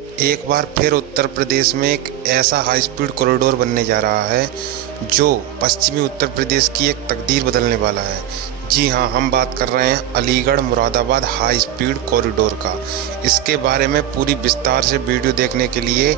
एक बार फिर उत्तर प्रदेश में एक ऐसा हाई स्पीड कॉरिडोर बनने जा रहा है जो पश्चिमी उत्तर प्रदेश की एक तकदीर बदलने वाला है। जी हाँ, हम बात कर रहे हैं Aligarh Moradabad high speed corridor का। इसके बारे में पूरी विस्तार से वीडियो देखने के लिए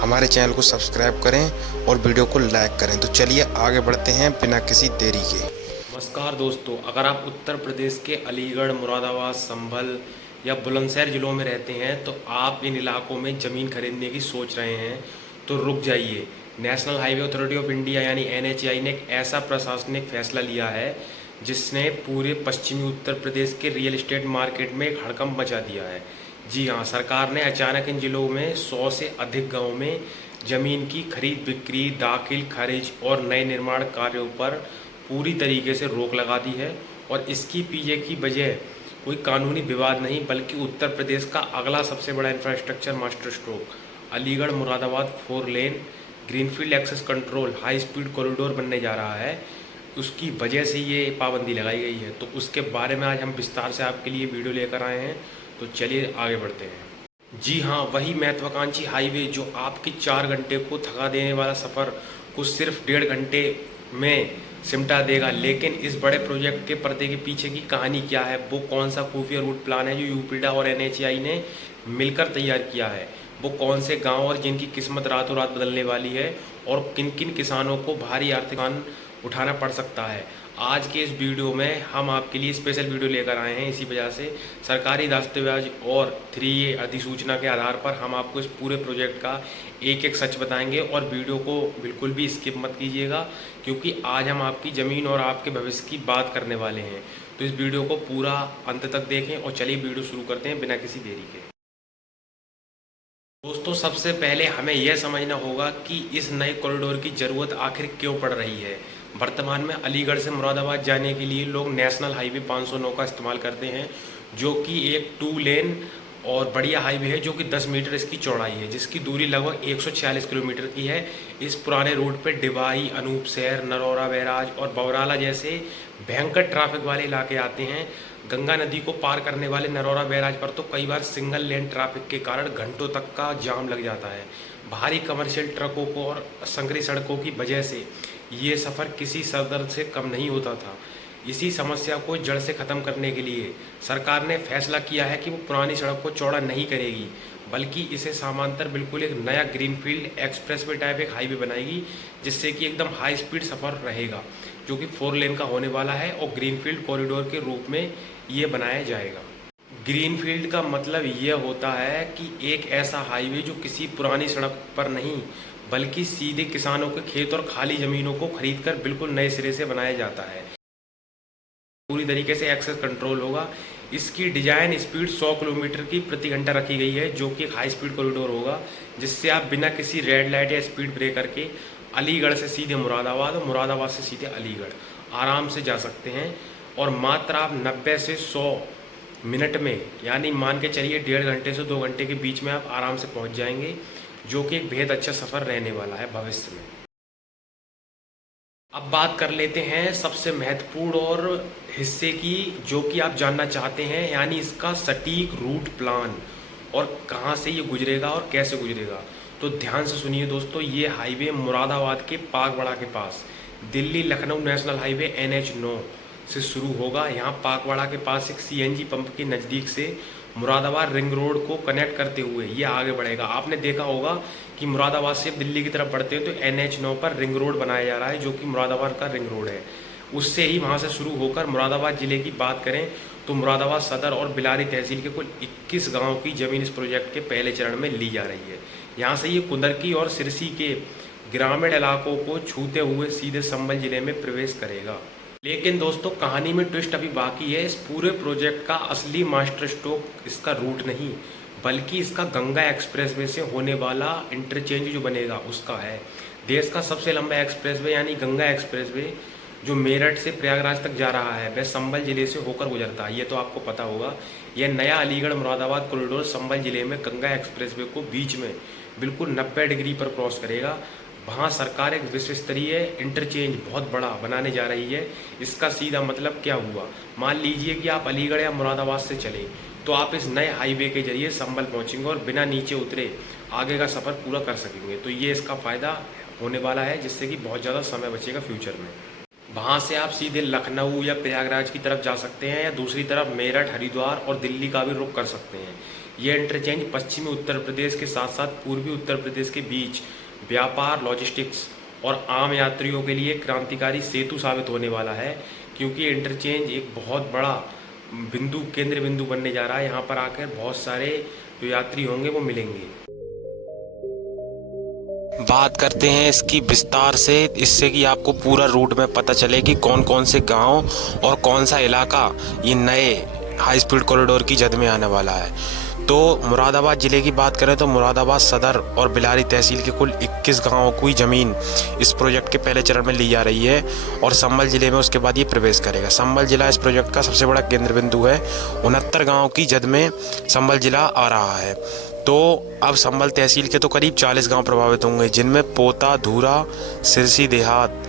हमारे चैनल को सब्सक्राइब करें और वीडियो को लाइक करें। तो चलिए आगे बढ़ते हैं बिना किसी देरी के। नमस्कार दोस्तों, अगर आप उत्तर प्रदेश के अलीगढ़, मुरादाबाद, संभल या बुलंदशहर ज़िलों में रहते हैं तो आप इन इलाकों में ज़मीन खरीदने की सोच रहे हैं तो रुक जाइए। National highway authority of India यानी NHAI ने एक ऐसा प्रशासनिक फैसला लिया है जिसने पूरे पश्चिमी उत्तर प्रदेश के रियल एस्टेट मार्केट में एक हड़कंप मचा दिया है। जी हाँ, सरकार ने अचानक इन जिलों में 100 से अधिक गाँव में ज़मीन की खरीद बिक्री, दाखिल खारिज और नए निर्माण कार्यों पर पूरी तरीके से रोक लगा दी है। और इसकी पीछे की वजह कोई कानूनी विवाद नहीं बल्कि उत्तर प्रदेश का अगला सबसे बड़ा infrastructure master stroke Aligarh Moradabad 4 lane greenfield access control high speed corridor बनने जा रहा है। उसकी वजह से ये पाबंदी लगाई गई है। तो उसके बारे में आज हम विस्तार से आपके लिए वीडियो लेकर आए हैं। तो चलिए आगे बढ़ते हैं। जी हाँ, वही महत्वाकांक्षी हाईवे जो आपके 4 घंटे को थका देने वाला सफ़र को सिर्फ 1.5 घंटे में सिमटा देगा। लेकिन इस बड़े प्रोजेक्ट के पर्दे के पीछे की कहानी क्या है, वो कौन सा खुफिया रूट प्लान है जो यूपीडा और NHAI ने मिलकर तैयार किया है, वो कौन से गांव और जिनकी किस्मत रातों रात बदलने वाली है और किन किन किसानों को भारी आर्थिक नुकसान उठाना पड़ सकता है। आज के इस वीडियो में हम आपके लिए स्पेशल वीडियो लेकर आए हैं। इसी वजह से सरकारी दस्तावेज और 3A अधिसूचना के आधार पर हम आपको इस पूरे प्रोजेक्ट का एक एक सच बताएंगे। और वीडियो को बिल्कुल भी स्किप मत कीजिएगा क्योंकि आज हम आपकी ज़मीन और आपके भविष्य की बात करने वाले हैं। तो इस वीडियो को पूरा अंत तक देखें और चलिए वीडियो शुरू करते हैं बिना किसी देरी के। दोस्तों, सबसे पहले हमें यह समझना होगा कि इस नए कॉरिडोर की ज़रूरत आखिर क्यों पड़ रही है। वर्तमान में अलीगढ़ से मुरादाबाद जाने के लिए लोग नेशनल हाईवे 509 का इस्तेमाल करते हैं जो कि एक 2 लेन और बढ़िया हाईवे है जो कि 10 मीटर इसकी चौड़ाई है, जिसकी दूरी लगभग 146 किलोमीटर की है। इस पुराने रूट पर डिबाई, अनूपशहर, नरौरा बैराज और बौराला जैसे भयंकर ट्रैफिक वाले इलाके आते हैं। गंगा नदी को पार करने वाले नरौरा बैराज पर तो कई बार सिंगल लेन ट्रैफिक के कारण घंटों तक का जाम लग जाता है। भारी कमर्शियल ट्रकों को और संकरी सड़कों की वजह से ये सफ़र किसी सरदर्द से कम नहीं होता था। इसी समस्या को जड़ से ख़त्म करने के लिए सरकार ने फैसला किया है कि वो पुरानी सड़क को चौड़ा नहीं करेगी बल्कि इसे समांतर बिल्कुल एक नया ग्रीनफील्ड एक्सप्रेसवे टाइप एक हाईवे बनाएगी, जिससे कि एकदम हाई स्पीड सफ़र रहेगा जो कि 4 लेन का होने वाला है और ग्रीनफील्ड कॉरिडोर के रूप में ये बनाया जाएगा। ग्रीनफील्ड का मतलब यह होता है कि एक ऐसा हाईवे जो किसी पुरानी सड़क पर नहीं बल्कि सीधे किसानों के खेत और खाली ज़मीनों को खरीदकर बिल्कुल नए सिरे से बनाया जाता है। पूरी तरीके से एक्सेस कंट्रोल होगा। इसकी डिजाइन स्पीड 100 किलोमीटर की प्रति घंटा रखी गई है जो कि एक हाई स्पीड कॉरिडोर होगा, जिससे आप बिना किसी रेड लाइट या स्पीड ब्रेकर के अलीगढ़ से सीधे मुरादाबाद और मुरादाबाद से सीधे अलीगढ़ आराम से जा सकते हैं। और मात्र आप 90 से 100 मिनट में, यानी मान के चलिए 1.5 घंटे से 2 घंटे के बीच में आप आराम से पहुंच जाएंगे, जो कि एक बेहद अच्छा सफ़र रहने वाला है भविष्य में। अब बात कर लेते हैं सबसे महत्वपूर्ण और हिस्से की जो कि आप जानना चाहते हैं, यानी इसका सटीक रूट प्लान और कहां से ये गुजरेगा और कैसे गुजरेगा। तो ध्यान से सुनिए दोस्तों, ये हाईवे मुरादाबाद के पाकवाड़ा के पास Delhi Lucknow national highway NH9 से शुरू होगा। यहाँ पाकवाड़ा के पास एक CNG पंप के नज़दीक से मुरादाबाद रिंग रोड को कनेक्ट करते हुए ये आगे बढ़ेगा। आपने देखा होगा कि मुरादाबाद से दिल्ली की तरफ बढ़ते हैं तो NH9 पर रिंग रोड बनाया जा रहा है जो कि मुरादाबाद का रिंग रोड है। उससे ही वहाँ से शुरू होकर मुरादाबाद ज़िले की बात करें तो मुरादाबाद सदर और बिलारी तहसील के कुल 21 गाँव की ज़मीन इस प्रोजेक्ट के पहले चरण में ली जा रही है। यहाँ से ये कुंदरकी और सिरसी के ग्रामीण इलाकों को छूते हुए सीधे संभल जिले में प्रवेश करेगा। लेकिन दोस्तों, कहानी में ट्विस्ट अभी बाकी है। इस पूरे प्रोजेक्ट का असली मास्टर स्ट्रोक इसका रूट नहीं बल्कि इसका गंगा एक्सप्रेसवे से होने वाला इंटरचेंज जो बनेगा उसका है। देश का सबसे लंबा एक्सप्रेसवे यानी गंगा एक्सप्रेसवे जो मेरठ से प्रयागराज तक जा रहा है वह संभल जिले से होकर गुजरता है, ये तो आपको पता होगा। यह नया अलीगढ़ मुरादाबाद कॉरिडोर संभल जिले में गंगा एक्सप्रेसवे को बीच में बिल्कुल 90 डिग्री पर क्रॉस करेगा। वहाँ सरकार एक विश्व स्तरीय इंटरचेंज बहुत बड़ा बनाने जा रही है। इसका सीधा मतलब क्या हुआ, मान लीजिए कि आप अलीगढ़ या मुरादाबाद से चले तो आप इस नए हाईवे के जरिए संभल पहुंचेंगे और बिना नीचे उतरे आगे का सफ़र पूरा कर सकेंगे। तो ये इसका फ़ायदा होने वाला है, जिससे कि बहुत ज़्यादा समय बचेगा फ्यूचर में। वहाँ से आप सीधे लखनऊ या प्रयागराज की तरफ जा सकते हैं, या दूसरी तरफ मेरठ, हरिद्वार और दिल्ली का भी रुख कर सकते हैं। यह इंटरचेंज पश्चिमी उत्तर प्रदेश के साथ साथ पूर्वी उत्तर प्रदेश के बीच व्यापार, लॉजिस्टिक्स और आम यात्रियों के लिए क्रांतिकारी सेतु साबित होने वाला है, क्योंकि इंटरचेंज एक बहुत बड़ा केंद्र बिंदु बनने जा रहा है। यहाँ पर आकर बहुत सारे जो यात्री होंगे वो मिलेंगे। बात करते हैं इसकी विस्तार से, इससे कि आपको पूरा रूट में पता चले कि कौन कौन से गांव और कौन सा इलाका ये नए हाई स्पीड कॉरिडोर की जद में आने वाला है। तो मुरादाबाद ज़िले की बात करें तो मुरादाबाद सदर और बिलारी तहसील के कुल 21 गांवों की ज़मीन इस प्रोजेक्ट के पहले चरण में ली जा रही है, और संभल ज़िले में उसके बाद ये प्रवेश करेगा। संभल ज़िला इस प्रोजेक्ट का सबसे बड़ा केंद्र बिंदु है। 69 गाँव की जद में संभल ज़िला आ रहा है। तो अब संभल तहसील के तो करीब 40 गांव प्रभावित होंगे, जिनमें पोता, धूरा, सिरसी देहात,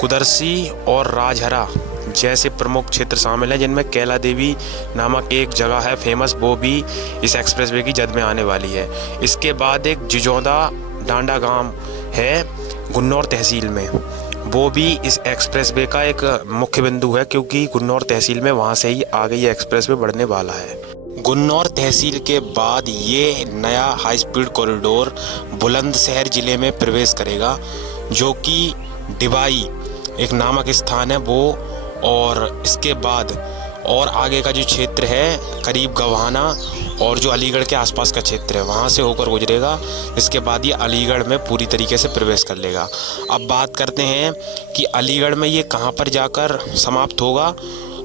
कुदरसी और राजहरा जैसे प्रमुख क्षेत्र शामिल हैं, जिनमें कैला देवी नामक एक जगह है फेमस, वो भी इस एक्सप्रेसवे की जद में आने वाली है। इसके बाद एक जिजौदा डांडा गांव है गुन्नौर तहसील में, वो भी इस एक्सप्रेसवे का एक मुख्य बिंदु है, क्योंकि गुन्नौर तहसील में वहाँ से ही आगे ये एक्सप्रेसवे बढ़ने वाला है। गुन्नौर तहसील के बाद ये नया हाई स्पीड कॉरिडोर बुलंदशहर ज़िले में प्रवेश करेगा, जो कि डिबाई एक नामक स्थान है वो, और इसके बाद और आगे का जो क्षेत्र है करीब गवाना और जो अलीगढ़ के आसपास का क्षेत्र है वहाँ से होकर गुजरेगा। इसके बाद ये अलीगढ़ में पूरी तरीके से प्रवेश कर लेगा। अब बात करते हैं कि अलीगढ़ में ये कहाँ पर जाकर समाप्त होगा।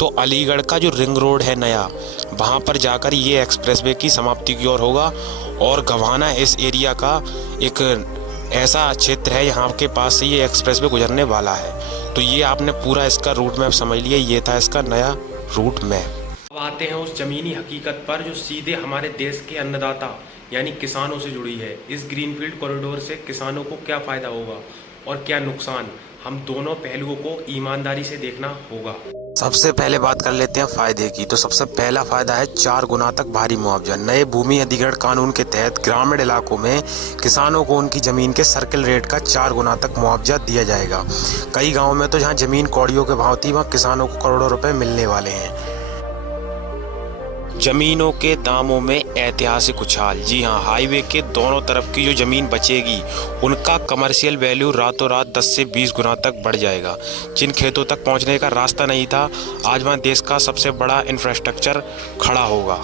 तो अलीगढ़ का जो रिंग रोड है नया, वहाँ पर जाकर ये एक्सप्रेसवे की समाप्ति की ओर होगा, और गवाना इस एरिया का एक ऐसा क्षेत्र है यहाँ के पास से ये एक्सप्रेसवे गुजरने वाला है। तो ये आपने पूरा इसका रूट मैप समझ लिया, ये था इसका नया रूट मैप। अब आते हैं उस ज़मीनी हकीकत पर जो सीधे हमारे देश के अन्नदाता यानी किसानों से जुड़ी है। इस ग्रीनफील्ड कॉरिडोर से किसानों को क्या फ़ायदा होगा और क्या नुकसान, हम दोनों पहलुओं को ईमानदारी से देखना होगा। सबसे पहले बात कर लेते हैं फ़ायदे की। तो सबसे पहला फ़ायदा है 4 गुना तक भारी मुआवजा। नए भूमि अधिग्रहण कानून के तहत ग्रामीण इलाकों में किसानों को उनकी ज़मीन के सर्किल रेट का 4 गुना तक मुआवजा दिया जाएगा। कई गांवों में तो जहां ज़मीन कौड़ियों के भाव थी, वहां किसानों को करोड़ों रुपए मिलने वाले हैं। ज़मीनों के दामों में ऐतिहासिक उछाल। जी हाँ, हाईवे के दोनों तरफ की जो ज़मीन बचेगी उनका कमर्शियल वैल्यू रातों रात 10 से 20 गुना तक बढ़ जाएगा। जिन खेतों तक पहुंचने का रास्ता नहीं था, आज वहां देश का सबसे बड़ा इंफ्रास्ट्रक्चर खड़ा होगा।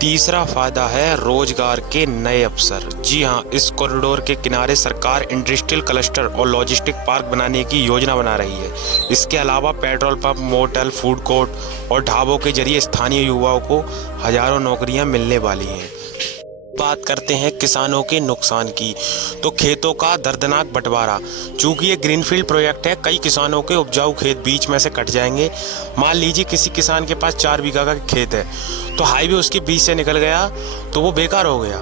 तीसरा फ़ायदा है रोजगार के नए अवसर। जी हाँ, इस कॉरिडोर के किनारे सरकार इंडस्ट्रियल क्लस्टर और लॉजिस्टिक पार्क बनाने की योजना बना रही है। इसके अलावा petrol pump, motel, food court और ढाबों के जरिए स्थानीय युवाओं को हजारों नौकरियां मिलने वाली हैं। बात करते हैं किसानों के नुकसान की। तो खेतों का दर्दनाक बंटवारा। चूंकि ये ग्रीनफील्ड प्रोजेक्ट है, कई किसानों के उपजाऊ खेत बीच में से कट जाएंगे। मान लीजिए किसी किसान के पास 4 बीघा का खेत है, तो हाईवे उसके बीच से निकल गया तो वो बेकार हो गया।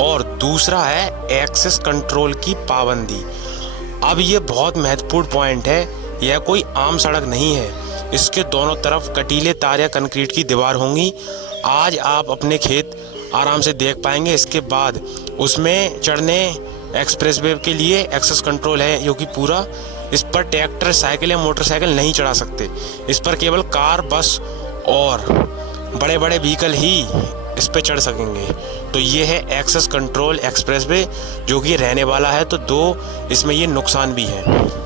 और दूसरा है एक्सेस कंट्रोल की पाबंदी। अब ये बहुत महत्वपूर्ण पॉइंट है, यह कोई आम सड़क नहीं है। इसके दोनों तरफ कटीले तार या कंक्रीट की दीवार होंगी। आज आप अपने खेत आराम से देख पाएंगे। इसके बाद उसमें चढ़ने एक्सप्रेसवे के लिए एक्सेस कंट्रोल है, जो कि पूरा इस पर ट्रैक्टर, साइकिल या मोटरसाइकिल नहीं चढ़ा सकते। इस पर केवल कार, बस और बड़े बड़े व्हीकल ही इस पे चढ़ सकेंगे। तो ये है एक्सेस कंट्रोल एक्सप्रेसवे, जो कि रहने वाला है। तो 2 इसमें ये नुकसान भी है।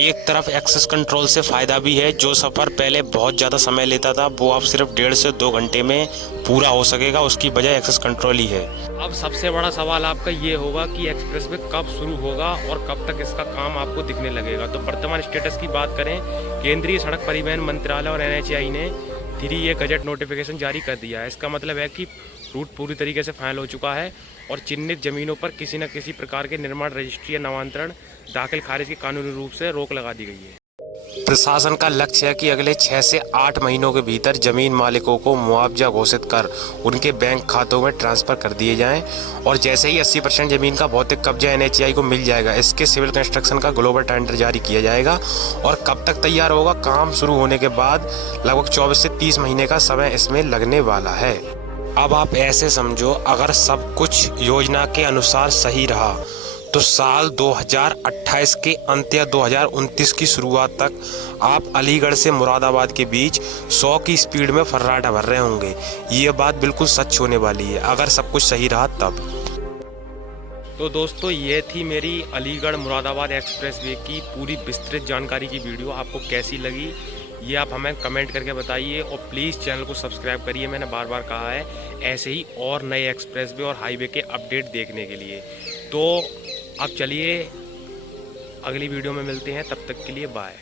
एक तरफ एक्सेस कंट्रोल से फ़ायदा भी है, जो सफ़र पहले बहुत ज़्यादा समय लेता था वो अब सिर्फ 1.5 से 2 घंटे में पूरा हो सकेगा। उसकी वजह एक्सेस कंट्रोल ही है। अब सबसे बड़ा सवाल आपका ये होगा कि एक्सप्रेसवे कब शुरू होगा और कब तक इसका काम आपको दिखने लगेगा। तो वर्तमान स्टेटस की बात करें, केंद्रीय सड़क परिवहन मंत्रालय और NHAI ने 3 गजट नोटिफिकेशन जारी कर दिया है। इसका मतलब है कि रूट पूरी तरीके से फाइनल हो चुका है और चिन्हित ज़मीनों पर किसी न किसी प्रकार के निर्माण, रजिस्ट्री या नामांतरण, दाखिल खारिज की कानूनी रूप से रोक लगा दी गई है। प्रशासन का लक्ष्य है कि अगले 6 से 8 महीनों के भीतर जमीन मालिकों को मुआवजा घोषित कर उनके बैंक खातों में ट्रांसफर कर दिए जाएं और जैसे ही 80% जमीन का भौतिक कब्जा NHAI को मिल जाएगा, इसके सिविल कंस्ट्रक्शन का ग्लोबल टेंडर जारी किया जाएगा और कब तक तैयार होगा? काम शुरू होने के बाद लगभग 24 से 30 महीने का समय इसमें लगने वाला है। अब आप ऐसे समझो, अगर सब कुछ योजना के अनुसार सही रहा तो साल 2028 के अंत या 2029 की शुरुआत तक आप अलीगढ़ से मुरादाबाद के बीच 100 की स्पीड में फर्राटा भर रहे होंगे। ये बात बिल्कुल सच होने वाली है अगर सब कुछ सही रहा तब। तो दोस्तों, ये थी मेरी अलीगढ़ मुरादाबाद एक्सप्रेसवे की पूरी विस्तृत जानकारी की वीडियो। आपको कैसी लगी ये आप हमें कमेंट करके बताइए और प्लीज़ चैनल को सब्सक्राइब करिए। मैंने बार बार कहा है, ऐसे ही और नए एक्सप्रेसवे और हाईवे के अपडेट देखने के लिए। तो अब चलिए अगली वीडियो में मिलते हैं, तब तक के लिए बाय।